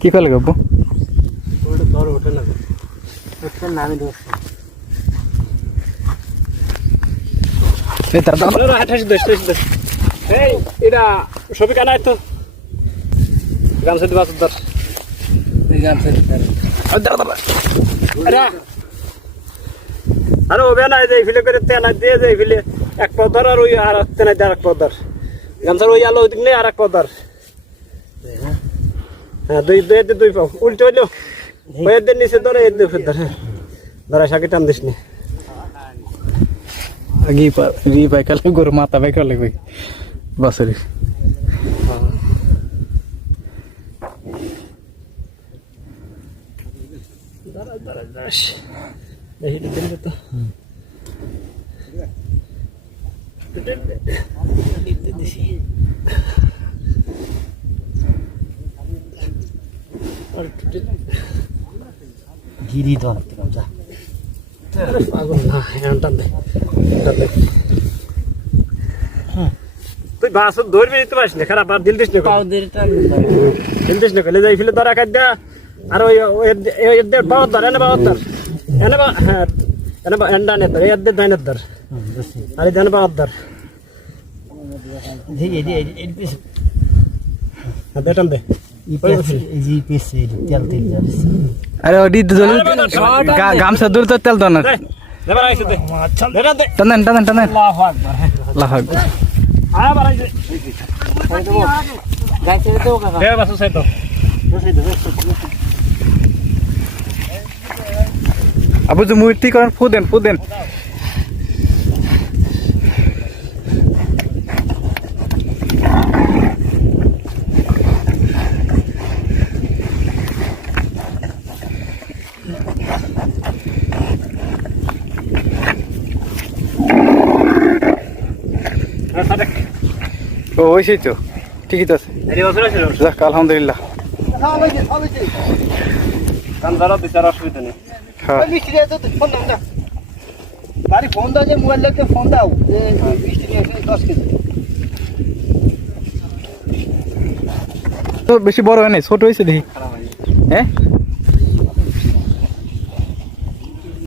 কি ফেলে গব্বু ওটা ধর ওঠে না ওঠে না আমি ধরছি এই তার দাম না 28 এই এটা সবই কানা তো গামছা দিবা ধর এই গামছা ধর আরে ওবে না এই ফিলে করে তেনা দিয়ে যাই ফিলে এক পদর আর ওই আর তেনা দিয়ে আরেক পদর গামছার ওই আলো দিক নেই আরেক পদর হ্যাঁ দুই পাও উল্টো হইলো ওই এদের নিচে ধরে এদের ধর ধরা সাকি টান দিস নি রি পাইকালে গরু মাথা পাইকালে লাগবে বছরে গিরি ধর যা পাগল না টান দে তুই বাস ধরবি তো পারিস না খারাপ আর দিল দিস না দিল দিস না কলে যাই ফেলে ধরা খাদ্য আর ওই বাবদ ধর এনে বাবদ ধর এনে হ্যাঁ এনে এন্ডা নে ধর এদের দাইনের ধর আরে দেন বাবদ ধর বেটান দে আরে ওডি দুজন গামছা দূর তো তেল দন টানেন টানেন টানেন আল্লাহু আকবার আবু যে মূর্তি করেন ফুদেন ও হয়েছে তো ঠিকই তো আছে যাক আলহামদুলিল্লাহ অসুবিধা নেই ফোন দাও যে মোবাইল লাগতে ফোন দাও যে মিষ্টি নিয়ে 10 কেজি তো বেশি বড় হয় নাই ছোট হয়েছে দেখি হ্যাঁ